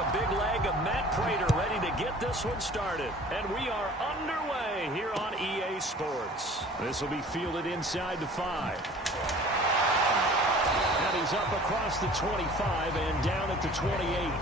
the big leg of Matt Prater ready to get this one started. And we are underway here on EA Sports. This will be fielded inside the 5. And he's up across the 25 and down at the 28.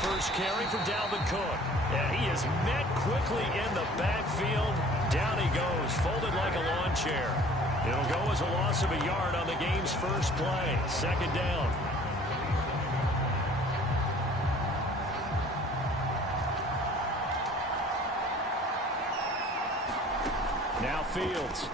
First carry for Dalvin Cook. And he is met quickly in the backfield. Down he goes, folded like a lawn chair. It'll go as a loss of a yard on the game's first play. Second down. Now Fields.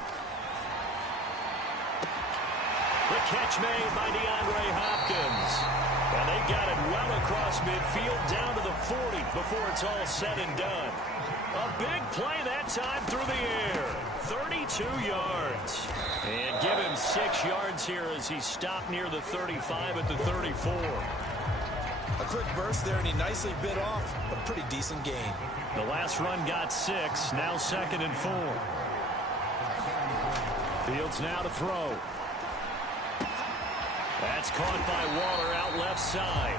The catch made by DeAndre Hopkins. And they got it well across midfield down to the 40 before it's all said and done. A big play that time through the air. 32 yards. And give him 6 yards here as he stopped near the 35 at the 34. A quick burst there, and he nicely bit off a pretty decent gain. The last run got 6. Now 2nd and 4. Fields now to throw. That's caught by Waller out left side.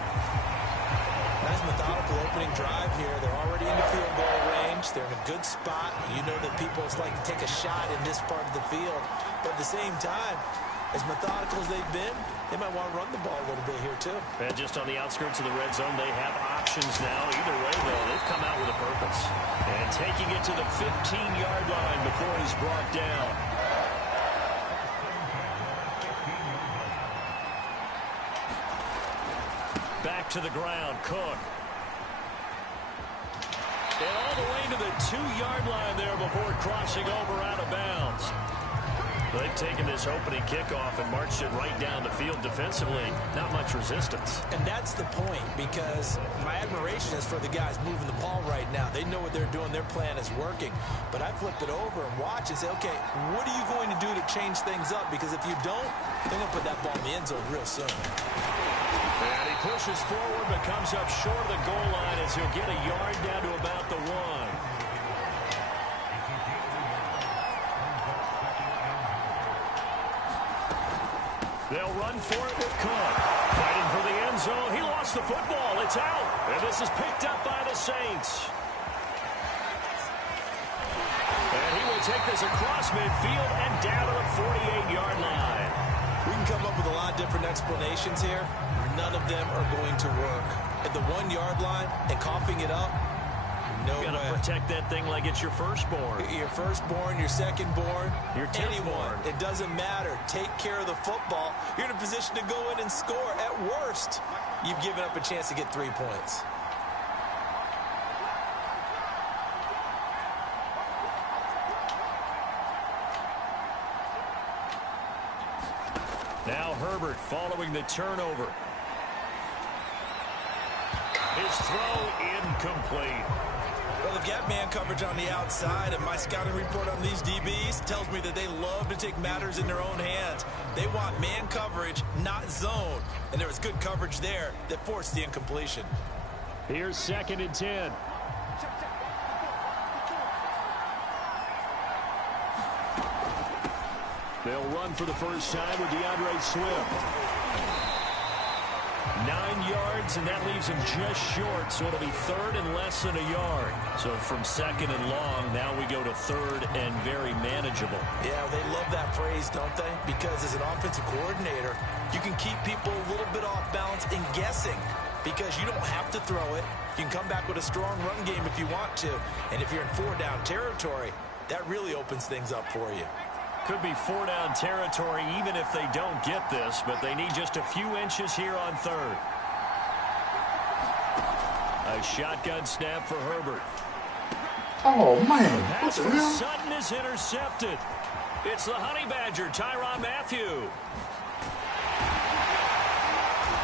Nice methodical opening drive here. They're already in the field goal range. They're in a good spot. You know that people like to take a shot in this part of the field. But at the same time, as methodical as they've been, they might want to run the ball a little bit here too. And just on the outskirts of the red zone, they have options now. Either way, though, they've come out with a purpose. And taking it to the 15-yard line before he's brought down. Back to the ground, Cook. And all the way to the 2-yard line there before crossing over out of bounds. They've taken this opening kickoff and marched it right down the field defensively. Not much resistance. And that's the point, because my admiration is for the guys moving the ball right now. They know what they're doing. Their plan is working. But I flip it over and watch and say, okay, what are you going to do to change things up? Because if you don't, they're going to put that ball in the end zone real soon. And he pushes forward but comes up short of the goal line as he'll get a yard down to about the 1. They'll run for it with Cook. Fighting for the end zone. He lost the football. It's out. And this is picked up by the Saints. And he will take this across midfield and down to the 48-yard line. We can come up with a lot of different explanations here. None of them are going to work. At the 1-yard line and coughing it up, no way. You got to protect that thing like it's your firstborn. Your firstborn, your secondborn, your anyone. It doesn't matter. Take care of the football. You're in a position to go in and score. At worst, you've given up a chance to get 3 points. Now Herbert following the turnover. His throw incomplete. Well, they've got man coverage on the outside, and my scouting report on these DBs tells me that they love to take matters in their own hands. They want man coverage, not zone. And there was good coverage there that forced the incompletion. Here's 2nd and 10. They'll run for the first time with DeAndre Swift. 9 yards, and that leaves him just short, so it'll be 3rd and less than a yard. So from 2nd and long, now we go to 3rd and very manageable. Yeah, they love that phrase, don't they? Because as an offensive coordinator, you can keep people a little bit off balance and guessing, because you don't have to throw it. You can come back with a strong run game if you want to. And if you're in 4-down territory, that really opens things up for you. Could be 4-down territory even if they don't get this, but they need just a few inches here on 3rd. A shotgun snap for Herbert. Oh, man. Pass from Sutton is intercepted. It's the Honey Badger, Tyrann Mathieu.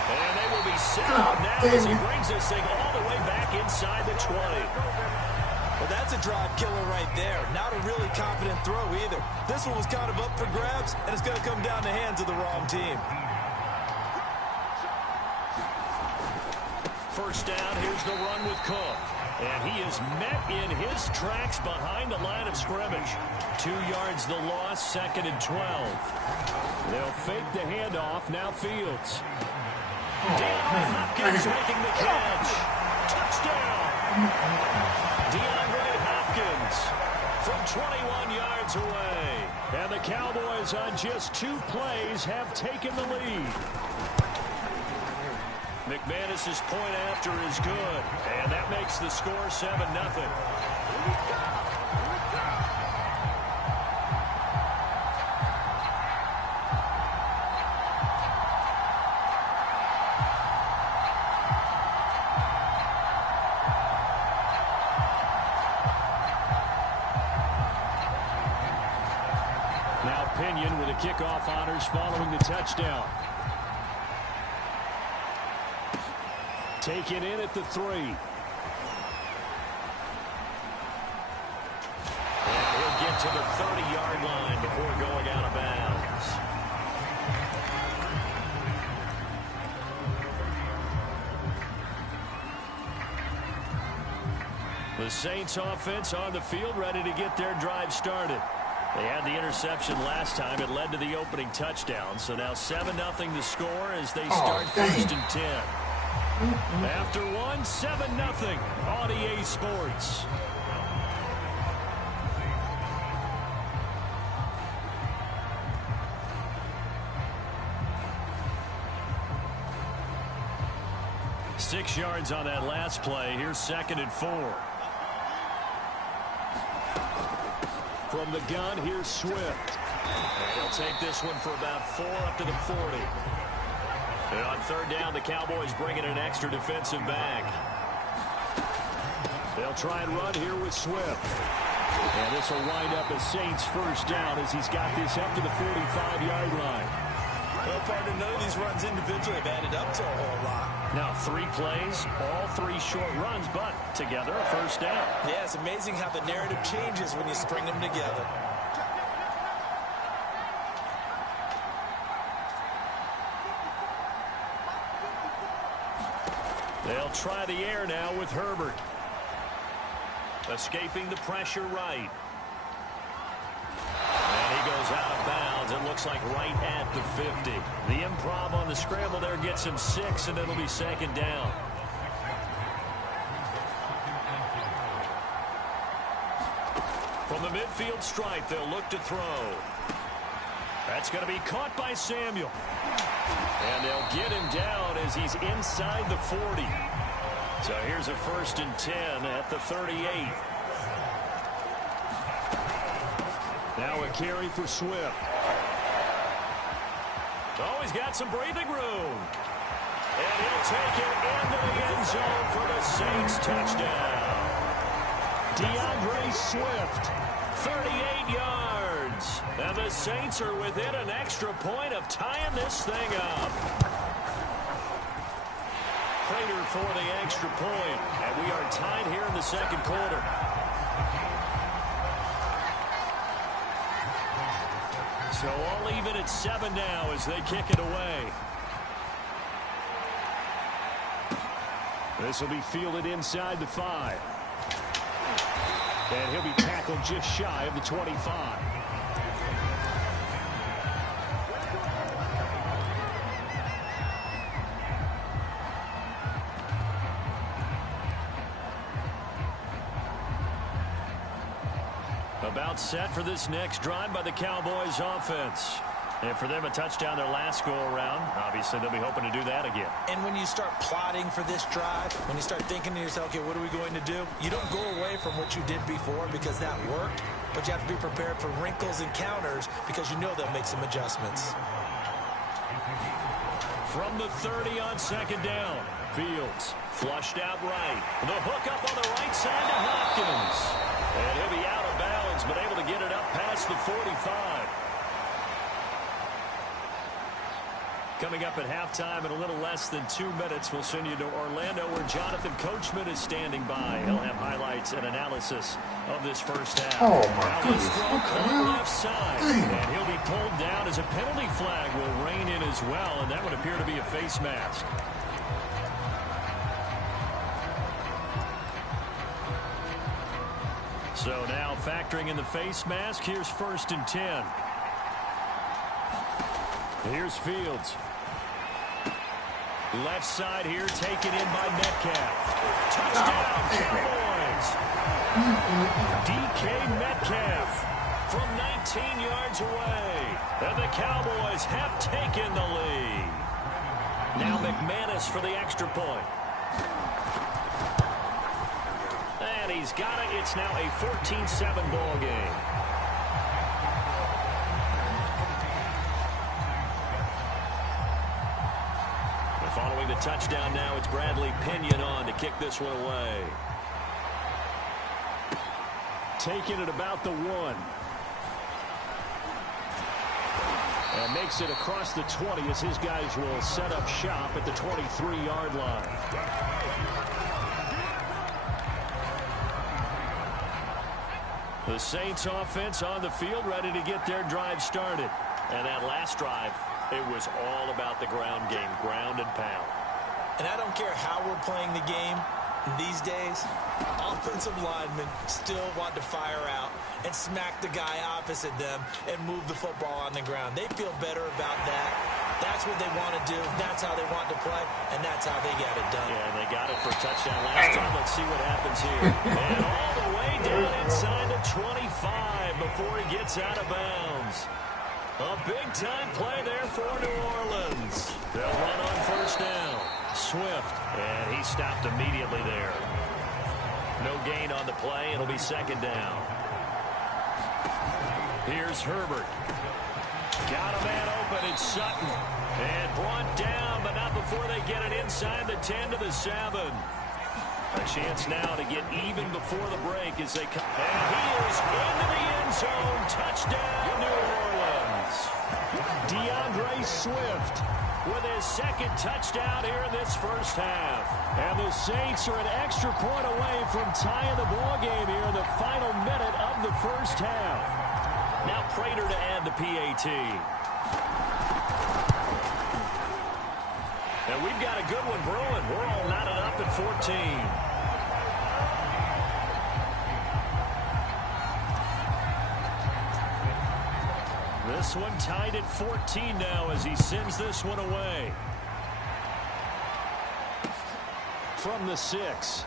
And they will be set up now as he brings this thing all the way back inside the 20. Well, that's a drive killer right there. Not a really confident throw either. This one was kind of up for grabs, and it's going to come down the hands of the wrong team. First down, here's the run with Cook. And he is met in his tracks behind the line of scrimmage. 2 yards the loss, 2nd and 12. They'll fake the handoff, now Fields. DeAndre Hopkins making the catch. Touchdown. DeAndre Hopkins from 21 yards away. And the Cowboys on just 2 plays have taken the lead. McManus's point after is good, and that makes the score 7-0. Now Pinion with the kickoff honors following the touchdown. Taken in at the 3. And he'll get to the 30-yard line before going out of bounds. The Saints offense on the field ready to get their drive started. They had the interception last time. It led to the opening touchdown. So now 7-0 the score as they start 1st and 10. After 1, 7-0 on EA Sports. Six yards on that last play. Here's 2nd and 4. From the gun, here's Swift. And he'll take this one for about 4 up to the 40. And on 3rd down, the Cowboys bring in an extra defensive back. They'll try and run here with Swift. And this will wind up a Saints 1st down as he's got this up to the 45-yard line. Well, partner, none of these runs individually have added up to a whole lot. Now 3 plays, all 3 short runs, but together a 1st down. Yeah, it's amazing how the narrative changes when you string them together. They'll try the air now with Herbert. Escaping the pressure right. And he goes out of bounds. It looks like right at the 50. The improv on the scramble there gets him 6, and it'll be 2nd down. From the midfield stripe, they'll look to throw. That's going to be caught by Samuel. And they'll get him down as he's inside the 40. So here's a 1st and 10 at the 38. Now a carry for Swift. Oh, he's got some breathing room. And he'll take it into the end zone for the Saints touchdown. DeAndre Swift, 38 yards. And the Saints are within an extra point of tying this thing up. Prater for the extra point. And we are tied here in the 2nd quarter. So all even at 7 now as they kick it away. This will be fielded inside the 5. And he'll be tackled just shy of the 25. About set for this next drive by the Cowboys offense. And for them, a touchdown their last go-around. Obviously, they'll be hoping to do that again. And when you start plotting for this drive, when you start thinking to yourself, okay, what are we going to do? You don't go away from what you did before because that worked, but you have to be prepared for wrinkles and counters because you know they'll make some adjustments. From the 30 on 2nd down, Fields flushed out right. The hook up on the right side to Hopkins. And he'll be out of bounds, but able to get it up past the 45. Coming up at halftime in a little less than 2 minutes, we'll send you to Orlando where Jonathan Coachman is standing by. He'll have highlights and analysis of this first half. Oh, my goodness. Left side, and he'll be pulled down as a penalty flag will rein in as well, and that would appear to be a face mask. So now factoring in the face mask, here's 1st and 10. Here's Fields. Left side here, taken in by Metcalf. Touchdown, Cowboys! DK Metcalf from 19 yards away. And the Cowboys have taken the lead. Now McManus for the extra point. And he's got it. It's now a 14-7 ball game. Following the touchdown now, it's Bradley Pinion on to kick this one away. Taking it about the 1. And makes it across the 20 as his guys will set up shop at the 23-yard line. The Saints offense on the field ready to get their drive started. And that last drive, it was all about the ground game, ground and pound. And I don't care how we're playing the game these days, offensive linemen still want to fire out and smack the guy opposite them and move the football on the ground. They feel better about that. That's what they want to do. That's how they want to play, and that's how they got it done. Yeah, and they got it for a touchdown last time. Let's see what happens here. And all the way down inside the 25 before he gets out of bounds. A big-time play there for New Orleans. They'll run on 1st down. Swift, and he stopped immediately there. No gain on the play. It'll be 2nd down. Here's Herbert. Got a man open. It's Sutton. And brought down, but not before they get it inside the 10 to the 7. A chance now to get even before the break as they come. And he is into the end zone. Touchdown, New Orleans. DeAndre Swift with his 2nd touchdown here in this first half. And the Saints are an extra point away from tying the ball game here in the final minute of the first half. Now Prater to add the PAT. And we've got a good one brewing. We're all knotted up at 14. This one tied at 14 now as he sends this one away. From the 6.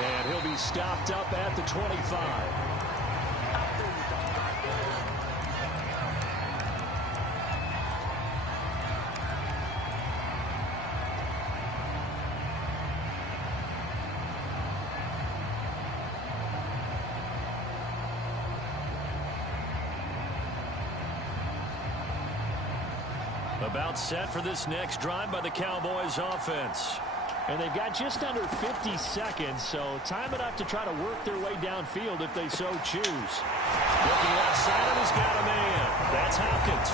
And he'll be stopped up at the 25. About set for this next drive by the Cowboys offense. And they've got just under 50 seconds, so time enough to try to work their way downfield if they so choose. Looking left side, and he's got a man. That's Hopkins.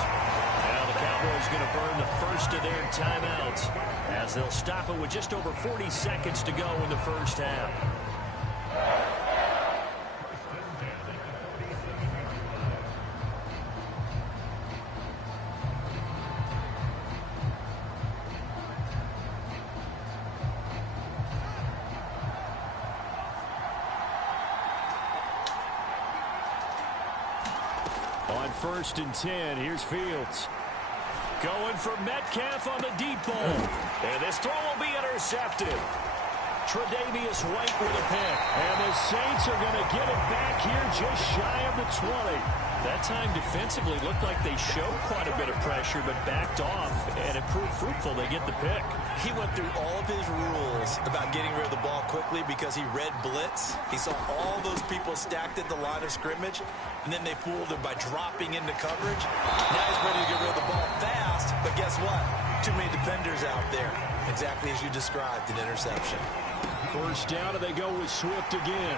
Now the Cowboys going to burn the first of their timeouts as they'll stop it with just over 40 seconds to go in the first half. On 1st and 10, here's Fields. Going for Metcalf on the deep ball. And this throw will be intercepted. Tre'Davious White with a pick. And the Saints are going to get it back here just shy of the 20. That time defensively looked like they showed quite a bit of pressure but backed off, and it proved fruitful. They get the pick. He went through all of his rules about getting rid of the ball quickly because he read blitz. He saw all those people stacked at the line of scrimmage, and then they fooled him by dropping into coverage. Now he's ready to get rid of the ball fast, but guess what? Too many defenders out there. Exactly as you described, an interception. First down, and they go with Swift again.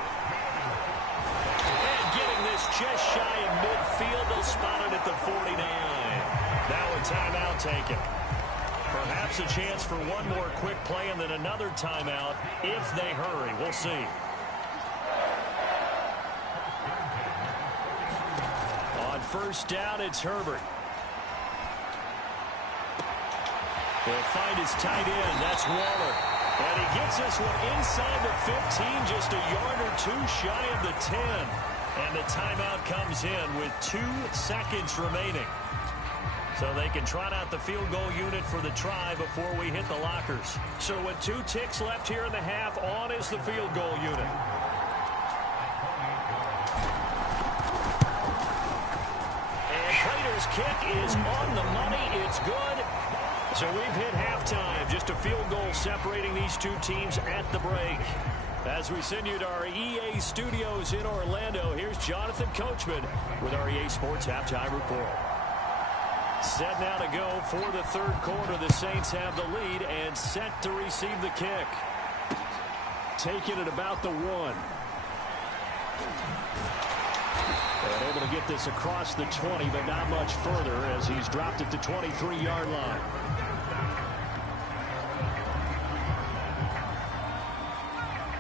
And getting this just shy of midfield. They'll spot it at the 49. Now a timeout taken. Perhaps a chance for one more quick play and then another timeout if they hurry. We'll see. On first down, it's Herbert. He'll find his tight end. That's Waller. And he gets this one inside the 15, just a yard or two shy of the 10. And the timeout comes in with 2 seconds remaining. So they can trot out the field goal unit for the try before we hit the lockers. So with 2 ticks left here in the half, on is the field goal unit. And Prater's kick is on the money. It's good. So we've hit halftime. Just a field goal separating these 2 teams at the break. As we send you to our EA studios in Orlando, here's Jonathan Coachman with our EA Sports Halftime Report. Set now to go for the third quarter. The Saints have the lead and set to receive the kick. Taking it about the 1. And able to get this across the 20, but not much further as he's dropped it to 23-yard line.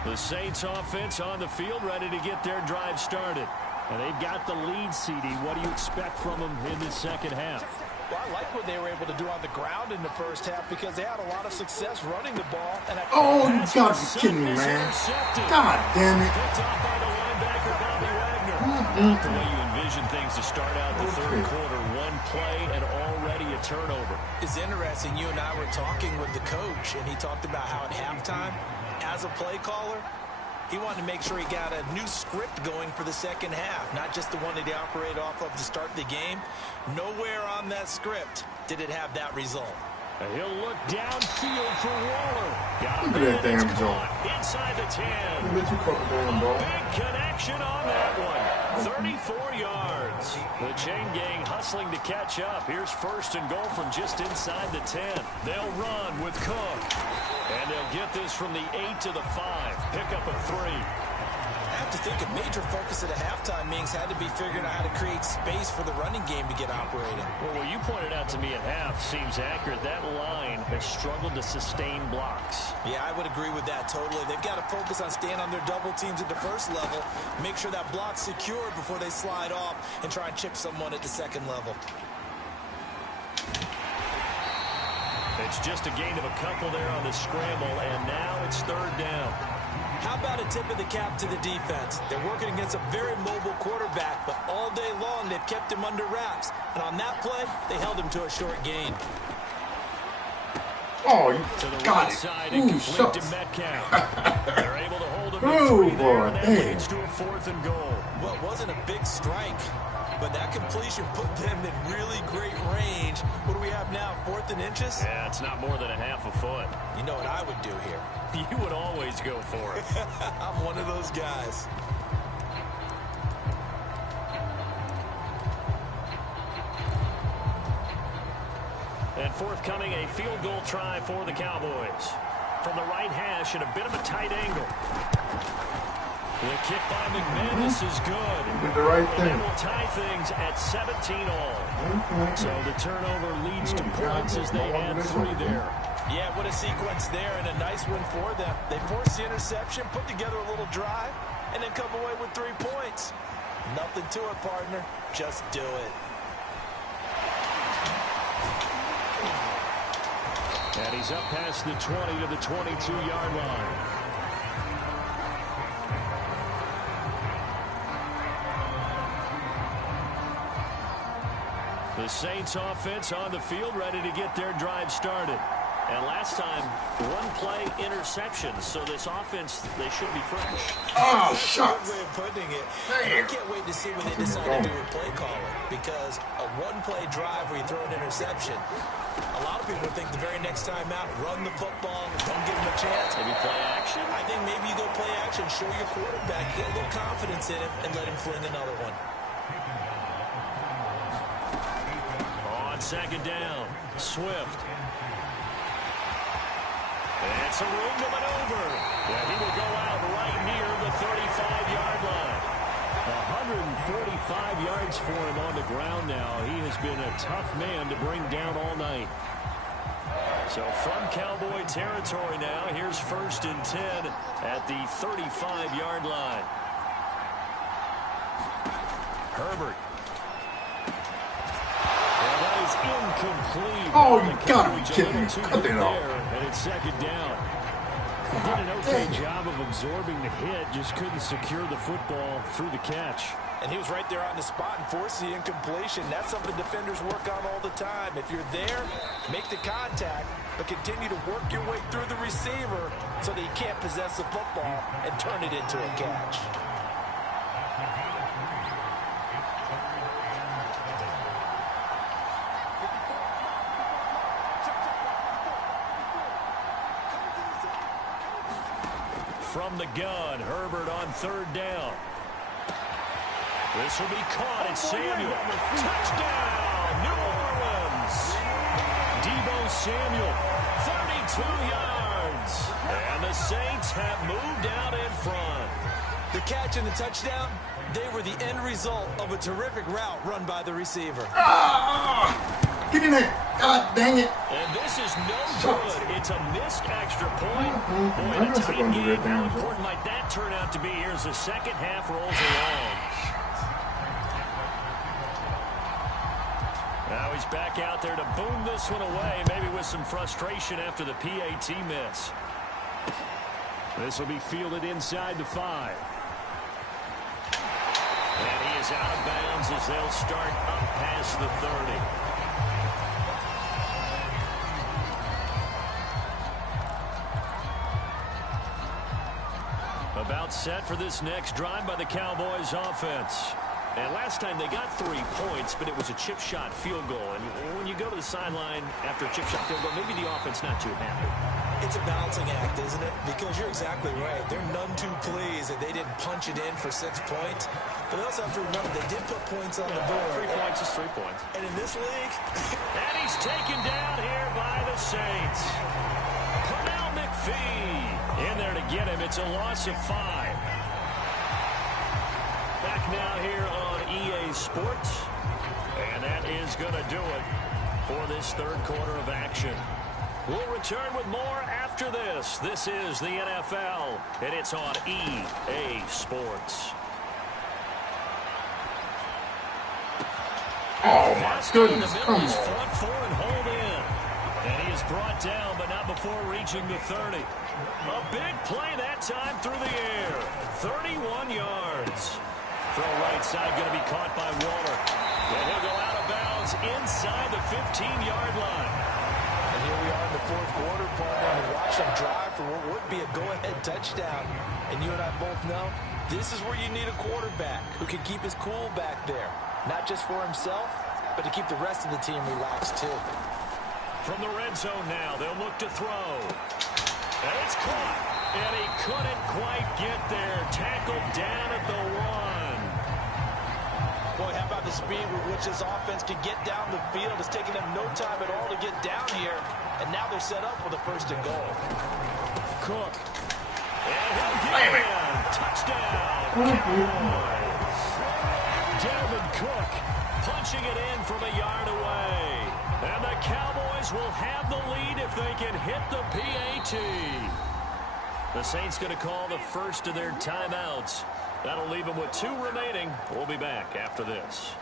The Saints offense on the field, ready to get their drive started. And they've got the lead, CD. What do you expect from them in the second half? Well, I like what they were able to do on the ground in the first half because they had a lot of success running the ball. And Oh, you gotta be kidding me, man. God damn it. Picked off by the linebacker, Bobby Wagner. The way you envision things to start out the third quarter, 1 play and already a turnover. It's interesting. You and I were talking with the coach, and he talked about how at halftime, as a play caller, he wanted to make sure he got a new script going for the second half, not just the one that he operated off of to start the game. Nowhere on that script did it have that result. And he'll look downfield for Waller. Got Look at that damn jump. Inside the 10. Look at you caught the damn ball. Big connection on that one. 34 yards. The chain gang hustling to catch up. Here's first and goal from just inside the 10. They'll run with Cook. And they'll get this from the 8 to the 5. Pick up a 3. I have to think a major focus at a halftime means had to be figuring out how to create space for the running game to get operating. Well, what you pointed out to me at half seems accurate. That line has struggled to sustain blocks. Yeah, I would agree with that totally. They've got to focus on staying on their double teams at the first level, make sure that block's secured before they slide off and try and chip someone at the second level. It's just a gain of a couple there on the scramble, and now it's third down. How about a tip of the cap to the defense? They're working against a very mobile quarterback, but all day long they've kept him under wraps. And on that play, they held him to a short gain. Oh, you to the got right it. side Ooh, and complete shucks. to Metcalf. They're able to hold him to Ooh, 3 there, boy, and that damn. leads to a 4th and goal. Well, it wasn't a big strike, but that completion put them in really great range. What do we have now, 4th and inches? Yeah, it's not more than a half a foot. You know what I would do here? You would always go for it. I'm one of those guys. And forthcoming, a field goal try for the Cowboys. From the right hash at a bit of a tight angle. The kick by McManus is good. Did the right And thing. that will tie things at 17 all. So the turnover leads to points as they add 3 there. Yeah, what a sequence there and a nice one for them. They forced the interception, put together a little drive, and then come away with 3 points. Nothing to it, partner. Just do it. And he's up past the 20 to the 22-yard line. The Saints offense on the field, ready to get their drive started. And last time, 1-play interception. So this offense, they should be fresh. Oh, That's a shucks. good way of putting it. Damn. I can't wait to see what they decide to do with play calling, because a 1-play drive where you throw an interception, a lot of people would think the very next time out, run the football, don't give them a chance. Maybe play action? I think maybe you go play action, show your quarterback, get a little confidence in him, and let him fling another one. On second down, Swift. And some room to maneuver. Yeah, he will go out right near the 35-yard line. 145 yards for him on the ground now. He has been a tough man to bring down all night. So from Cowboy territory now, here's 1st and 10 at the 35-yard line. Herbert. And that is incomplete. Oh, you gotta be kidding me. Cut it off. And it's 2nd down. Did an okay job of absorbing the hit, just couldn't secure the football through the catch. And he was right there on the spot and forced the incompletion. That's something defenders work on all the time. If you're there, make the contact, but continue to work your way through the receiver so that you can't possess the football and turn it into a catch. From the gun, Herbert on 3rd down. This will be caught. It's Samuel. Touchdown, New Orleans. Deebo Samuel, 32 yards. And the Saints have moved out in front. The catch and the touchdown, they were the end result of a terrific route run by the receiver. Get in there. God dang it. And this is no good. It's a missed extra point. Boy, in a tight game, how important might that turn out to be here as the second half rolls along. Now he's back out there to boom this one away, maybe with some frustration after the PAT miss. This will be fielded inside the 5. And he is out of bounds as they'll start up past the 30. About set for this next drive by the Cowboys offense. And last time they got 3 points, but it was a chip shot field goal. And when you go to the sideline after a chip shot field goal, maybe the offense not too happy. It's a balancing act, isn't it? Because you're exactly right. They're none too pleased that they didn't punch it in for 6 points. But they also have to remember they did put points on the board. 3 points is 3 points. And in this league... and he's taken down here by the Saints. Pernell McPhee in there to get him. It's a loss of 5. Back now here on EA Sports. And that is going to do it for this 3rd quarter of action. We'll return with more after this. This is the NFL, and it's on EA Sports. Oh, my goodness. Come He's on. fought for and hold in. And he is brought down, but not before reaching the 30. A big play that time through the air. 31 yards. Throw right side, going to be caught by Waller. And he'll go out of bounds inside the 15-yard line. And here we are in the 4th quarter, partner, and watch them drive for what would be a go-ahead touchdown. And you and I both know this is where you need a quarterback who can keep his cool back there. Not just for himself, but to keep the rest of the team relaxed, too. From the red zone now, they'll look to throw. And it's caught. And he couldn't quite get there. Tackled down at the 1. Boy, how about the speed with which this offense can get down the field? It's taking them no time at all to get down here. And now they're set up with a 1st and goal. Cook. And he'll get in. Touchdown. Cowboys. Dalvin Cook punching it in from a yard away. And the Cowboys will have the lead if they can hit the PAT. The Saints going to call the first of their timeouts. That'll leave them with 2 remaining. We'll be back after this.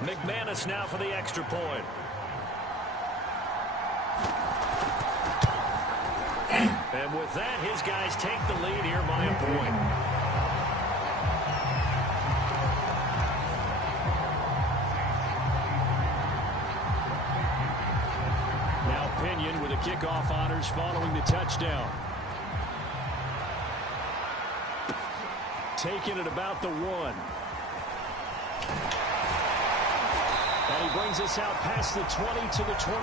McManus now for the extra point. And with that, his guys take the lead here by a point. Now Pinion with the kickoff honors following the touchdown. Taking it about the 1. And he brings us out past the 20 to the 24.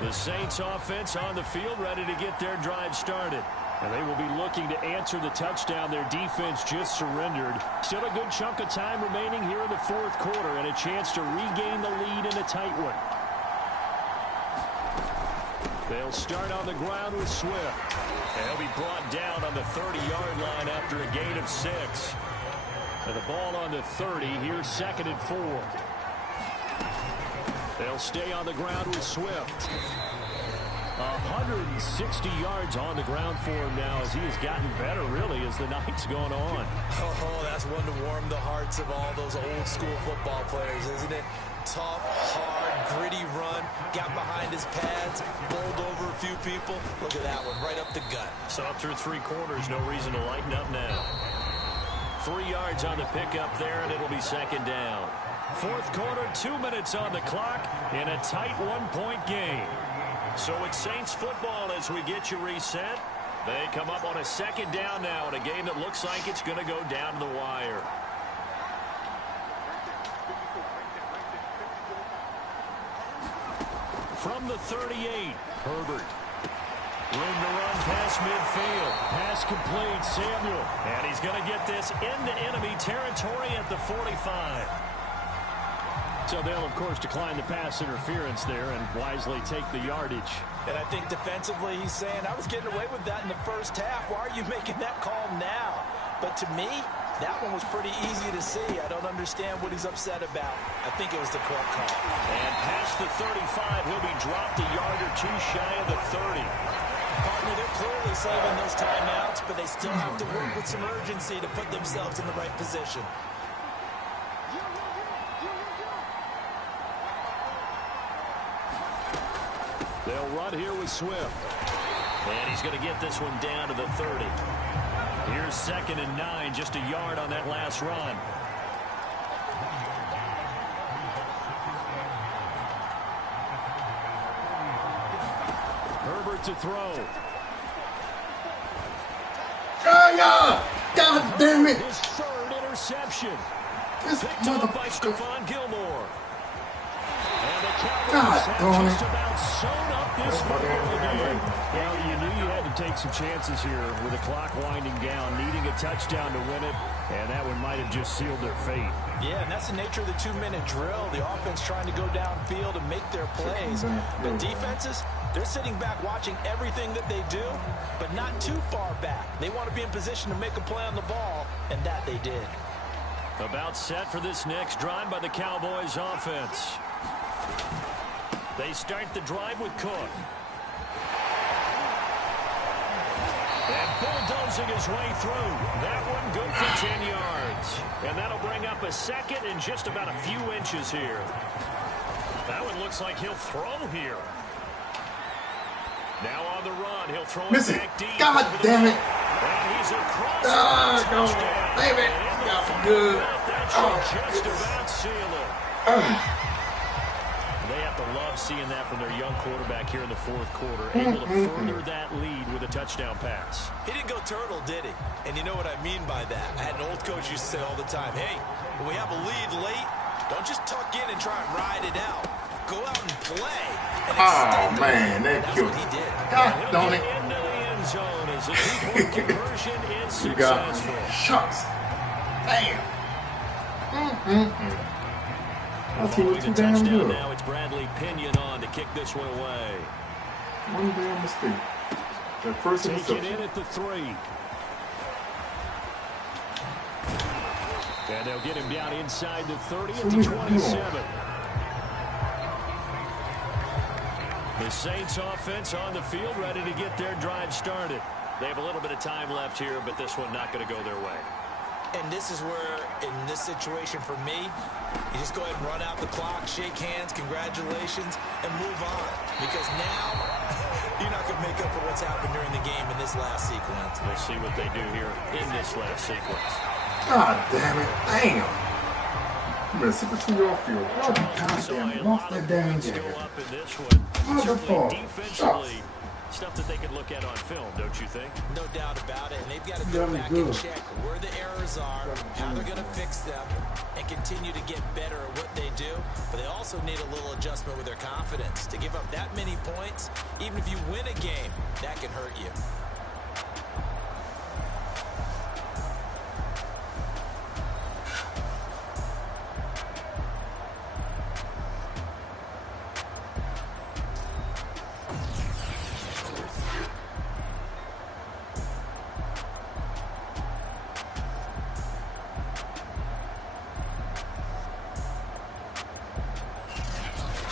The Saints offense on the field ready to get their drive started. And they will be looking to answer the touchdown their defense just surrendered. Still a good chunk of time remaining here in the 4th quarter and a chance to regain the lead in a tight one. They'll start on the ground with Swift. And he'll be brought down on the 30-yard line after a gain of 6. And the ball on the 30. Here's 2nd and 4. They'll stay on the ground with Swift. 160 yards on the ground for him now as he has gotten better, really, as the night's gone on. Oh, that's one to warm the hearts of all those old-school football players, isn't it? Tough, hard, gritty run, got behind his pads, bowled over a few people. Look at that one, right up the gut. So up through 3 quarters, no reason to lighten up now. 3 yards on the pickup there, and it'll be 2nd down. 4th quarter, 2 minutes on the clock in a tight 1-point game. So it's Saints football as we get you reset. They come up on a 2nd down now in a game that looks like it's going to go down to the wire. From the 38, Herbert. Room to run past midfield. Pass complete, Samuel. And he's going to get this into enemy territory at the 45. So they'll, of course, decline the pass interference there and wisely take the yardage. And I think defensively he's saying, I was getting away with that in the first half. Why are you making that call now? But to me, that one was pretty easy to see. I don't understand what he's upset about. I think it was the correct call. And past the 35, he'll be dropped a yard or 2 shy of the 30. Partner, they're clearly saving those timeouts, but they still have to work with some urgency to put themselves in the right position. They'll run here with Swift. And he's going to get this one down to the 30. Here's 2nd and 9, just a yard on that last run. Herbert to throw. God damn it. His 3rd interception. This Picked up by motherfucker. Stephon Gilmore. And the Cowboys God have darn it. just about sewn up this football game. Well, you knew you had to take some chances here with the clock winding down, needing a touchdown to win it, and that one might have just sealed their fate. Yeah, and that's the nature of the 2-minute drill. The offense trying to go downfield and make their plays. But defenses, they're sitting back watching everything that they do, but not too far back. They want to be in position to make a play on the ball, and that they did. About set for this next drive by the Cowboys offense. They start the drive with Cook. And bulldozing his way through. That one good for 10 yards. And that'll bring up a 2nd and just about a few inches here. That one looks like he'll throw here. Now on the run, he'll throw it back deep. God damn it. And he's across the No, touchdown. damn it. That was good. That should just about seal it. They have to love seeing that from their young quarterback here in the 4th quarter, able to further that lead with a touchdown pass. He didn't go turtle, did he? And you know what I mean by that. I had an old coach used to say all the time, hey, when we have a lead late, don't just tuck in and try and ride it out. Go out and play. And Oh, man, that that's killed what he me. did. God darn it. Into the end zone as a 2-point conversion is You got successful. shucks. Damn. That team was Following too a damn touchdown good. now, it's Bradley Pinion on to kick this one away. One damn mistake. The first Take it interception. in at the 3. And they'll get him down inside the 30 at the 27. The Saints offense on the field ready to get their drive started. They have a little bit of time left here, but this one not going to go their way. And this is where, in this situation for me, you just go ahead and run out the clock, shake hands, congratulations, and move on. Because now, you're not going to make up for what's happened during the game in this last sequence. We'll see what they do here in this last sequence. God damn it. Damn. You better sit between your field. Oh, goddamn. Lost that damn Go game. up in this one. Certainly Motherfucker. defensively, stuff that they could look at on film, don't you think? No doubt about it. And they've got to go back and check where the errors are, how they're going to fix them, and continue to get better at what they do. But they also need a little adjustment with their confidence. To give up that many points, even if you win a game, that can hurt you.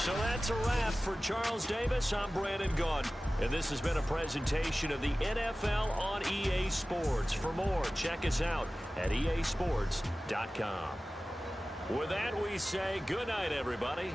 So that's a wrap for Charles Davis. I'm Brandon Gunn. And this has been a presentation of the NFL on EA Sports. For more, check us out at easports.com. With that, we say good night, everybody.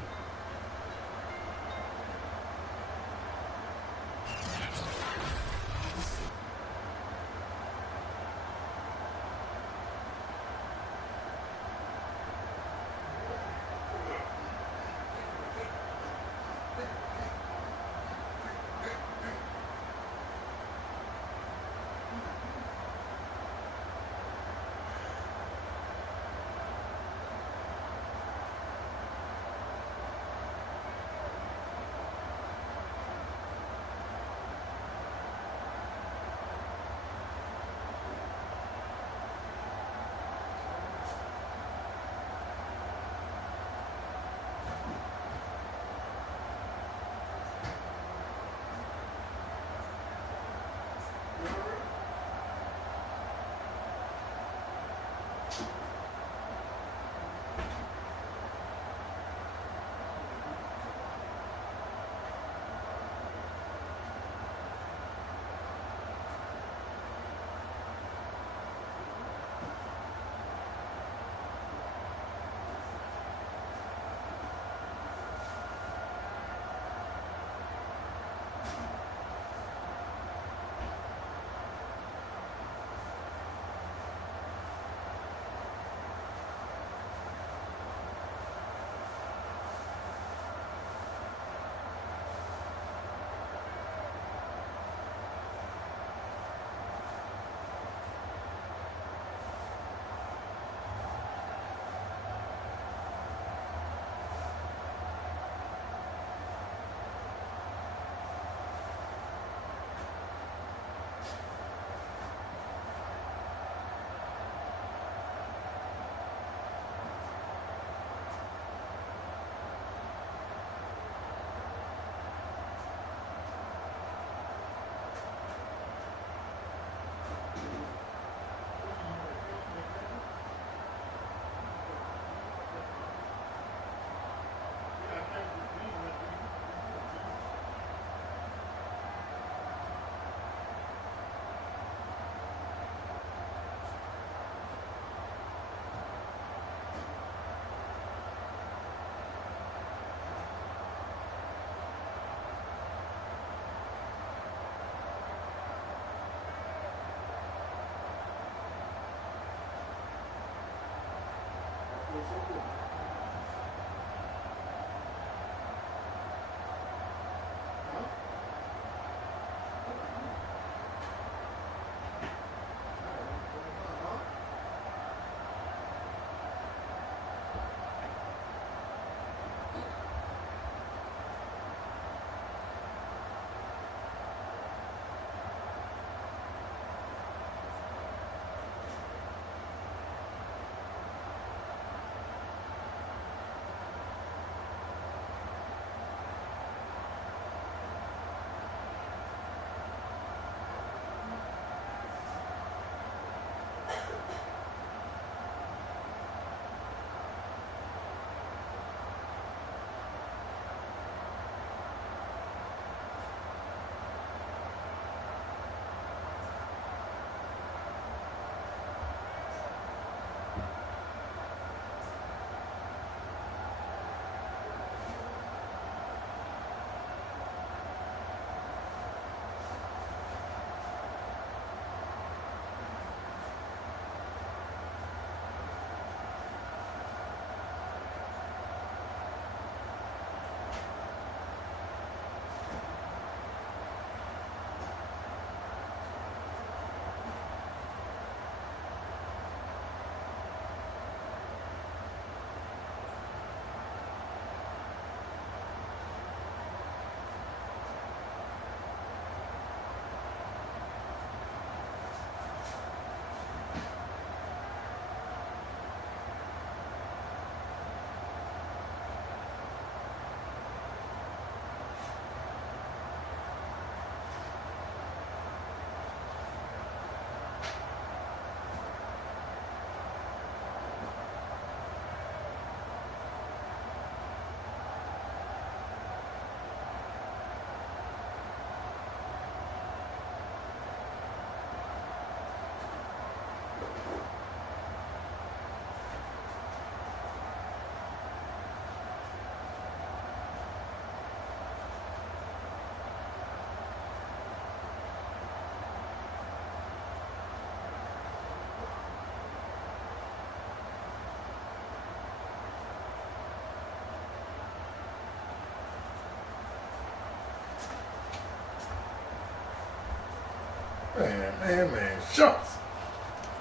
Man. Shucks.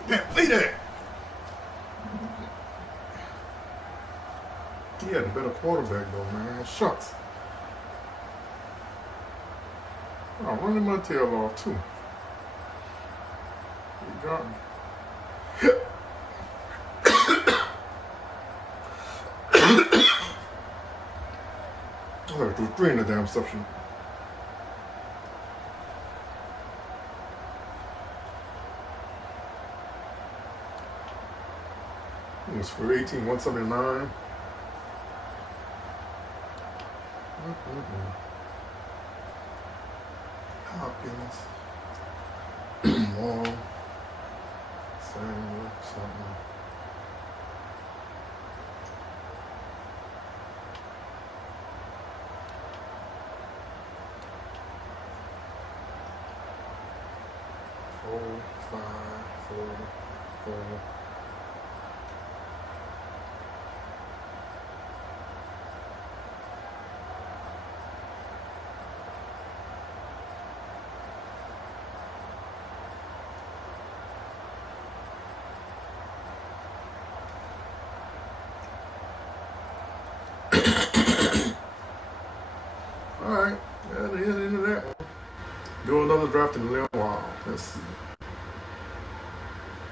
Can't play that. He had a better quarterback though, man. Shucks. I'm running my tail off too. He got me. I gotta do 3 in the damn section. It was for 18, 179. Hopkins. Long. Samuel. Something. Four, 5, 4, 4. All right, at the end of that one. Do another draft in a little while. Let's see.